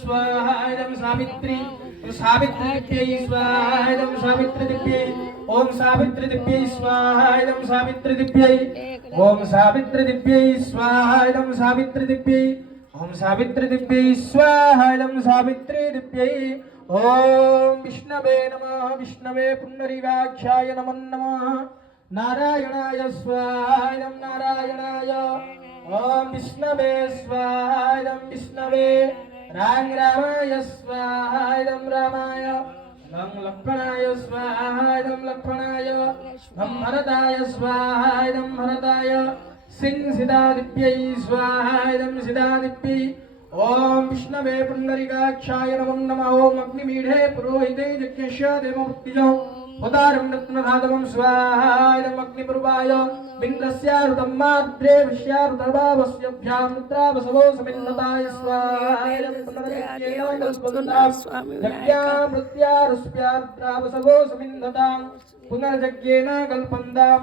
स्वाहायं सावित्री सावित्रीदिव्यै स्वाहायं सावित्रीदिव्यै ओम सावित्रीदिव्यै स्वाहायं सावित्रीदिव्यै ओम सावित्रीदिव्यै स्वाहायं सावित्रीदिव्यै ओम सावित्रीदिव्यै स्वाहायं सावित्रीदिव्यै ओम विष्णवे नमः विष्णवे पुंडरीकाक्षाय नमः नमः नारायणाय स्वाहायं नारायणाय ओम विष्णवे स्वाहायं विष्णवे रामाय स्वाहायं रामाय ओम लक्ष्मणाय स्वाहायं लक्ष्मणाय ओम भरताय स्वाहायं भरताय सिंहसिदादिव्यै स्वाहायं सिदादिव्यै ओम विष्णवे पुंडरीकाक्षाय नमः नमः ओम अग्निमीढे पुरोहिते यज्ञस्य देवमुक्तिजो उदारं रत्नधातवं स्वाहायं अग्निपूर्वाय बिन्द्रस्यारुतं माद्रे विश्यारुतभावस्यभ्यां रुद्रावसवो समिन्नताय स्वाहायं पुनर्जज्ञेन कल्पन्ताम्